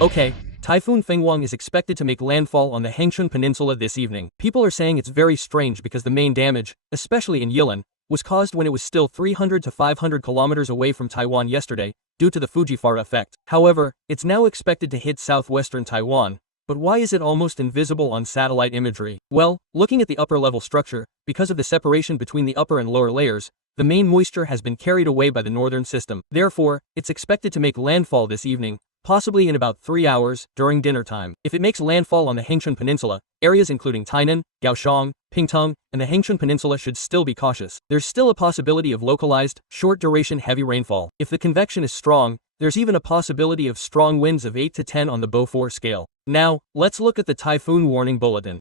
Okay, Typhoon Fenghuang is expected to make landfall on the Hengchun Peninsula this evening. People are saying it's very strange because the main damage, especially in Yilan, was caused when it was still 300 to 500 kilometers away from Taiwan yesterday, due to the Fujiphara effect. However, it's now expected to hit southwestern Taiwan. But why is it almost invisible on satellite imagery? Well, looking at the upper level structure, because of the separation between the upper and lower layers, the main moisture has been carried away by the northern system. Therefore, it's expected to make landfall this evening, possibly in about 3 hours, during dinner time. If it makes landfall on the Hengchun Peninsula, areas including Tainan, Kaohsiung, Pingtung, and the Hengchun Peninsula should still be cautious. There's still a possibility of localized, short-duration heavy rainfall. If the convection is strong, there's even a possibility of strong winds of 8 to 10 on the Beaufort scale. Now, let's look at the Typhoon Warning Bulletin.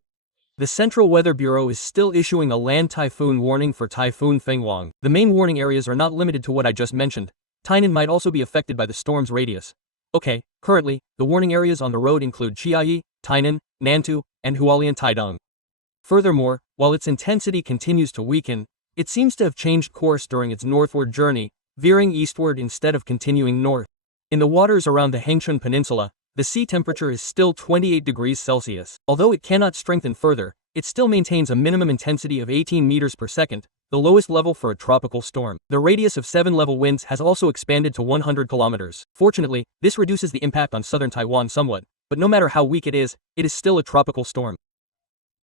The Central Weather Bureau is still issuing a land typhoon warning for Typhoon Fenghuang. The main warning areas are not limited to what I just mentioned. Tainan might also be affected by the storm's radius. Okay, currently, the warning areas on the road include Chiayi, Tainan, Nantou, and Hualien Taidong. Furthermore, while its intensity continues to weaken, it seems to have changed course during its northward journey, veering eastward instead of continuing north. In the waters around the Hengchun Peninsula, the sea temperature is still 28 degrees Celsius. Although it cannot strengthen further, it still maintains a minimum intensity of 18 meters per second, the lowest level for a tropical storm. The radius of 7-level winds has also expanded to 100 kilometers. Fortunately, this reduces the impact on southern Taiwan somewhat, but no matter how weak it is still a tropical storm.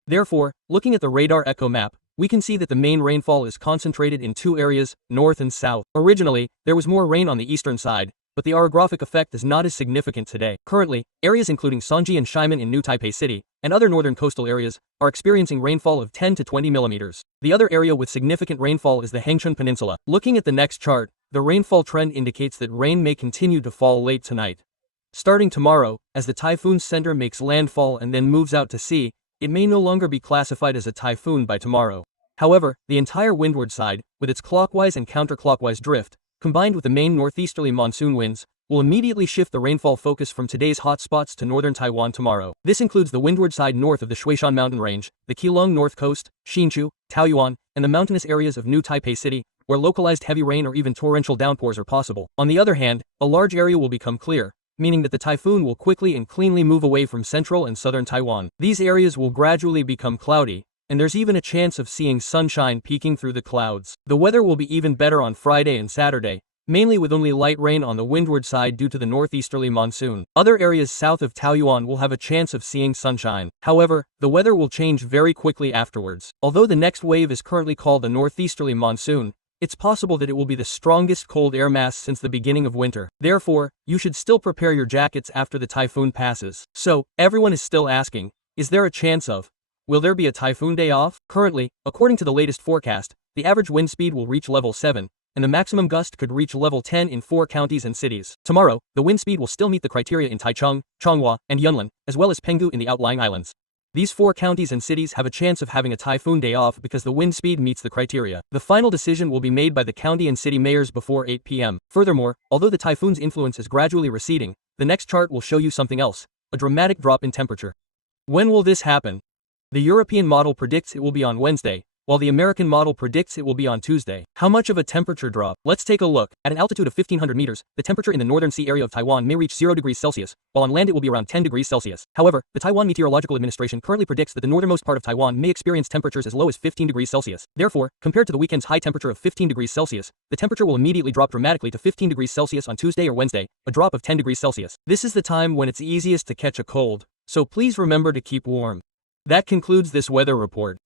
Therefore, looking at the radar echo map, we can see that the main rainfall is concentrated in 2 areas, north and south. Originally, there was more rain on the eastern side, but the orographic effect is not as significant today. Currently, areas including Songji and Xiamen in New Taipei City, and other northern coastal areas, are experiencing rainfall of 10 to 20 millimeters. The other area with significant rainfall is the Hengchun Peninsula. Looking at the next chart, the rainfall trend indicates that rain may continue to fall late tonight. Starting tomorrow, as the typhoon's center makes landfall and then moves out to sea, it may no longer be classified as a typhoon by tomorrow. However, the entire windward side, with its clockwise and counterclockwise drift, combined with the main northeasterly monsoon winds, will immediately shift the rainfall focus from today's hotspots to northern Taiwan tomorrow. This includes the windward side north of the Shuishan mountain range, the Keelung north coast, Hsinchu, Taoyuan, and the mountainous areas of New Taipei City, where localized heavy rain or even torrential downpours are possible. On the other hand, a large area will become clear, meaning that the typhoon will quickly and cleanly move away from central and southern Taiwan. These areas will gradually become cloudy, and there's even a chance of seeing sunshine peeking through the clouds. The weather will be even better on Friday and Saturday, mainly with only light rain on the windward side due to the northeasterly monsoon. Other areas south of Taoyuan will have a chance of seeing sunshine. However, the weather will change very quickly afterwards. Although the next wave is currently called a northeasterly monsoon, it's possible that it will be the strongest cold air mass since the beginning of winter. Therefore, you should still prepare your jackets after the typhoon passes. So, everyone is still asking, is there a chance of, will there be a typhoon day off? Currently, according to the latest forecast, the average wind speed will reach level 7, and the maximum gust could reach level 10 in 4 counties and cities. Tomorrow, the wind speed will still meet the criteria in Taichung, Changhua, and Yunlin, as well as Penghu in the outlying islands. These 4 counties and cities have a chance of having a typhoon day off because the wind speed meets the criteria. The final decision will be made by the county and city mayors before 8 p.m. Furthermore, although the typhoon's influence is gradually receding, the next chart will show you something else, a dramatic drop in temperature. When will this happen? The European model predicts it will be on Wednesday, while the American model predicts it will be on Tuesday. How much of a temperature drop? Let's take a look. At an altitude of 1500 meters, the temperature in the northern sea area of Taiwan may reach 0 degrees Celsius, while on land it will be around 10 degrees Celsius. However, the Taiwan Meteorological Administration currently predicts that the northernmost part of Taiwan may experience temperatures as low as 15 degrees Celsius. Therefore, compared to the weekend's high temperature of 15 degrees Celsius, the temperature will immediately drop dramatically to 15 degrees Celsius on Tuesday or Wednesday, a drop of 10 degrees Celsius. This is the time when it's easiest to catch a cold, so please remember to keep warm. That concludes this weather report.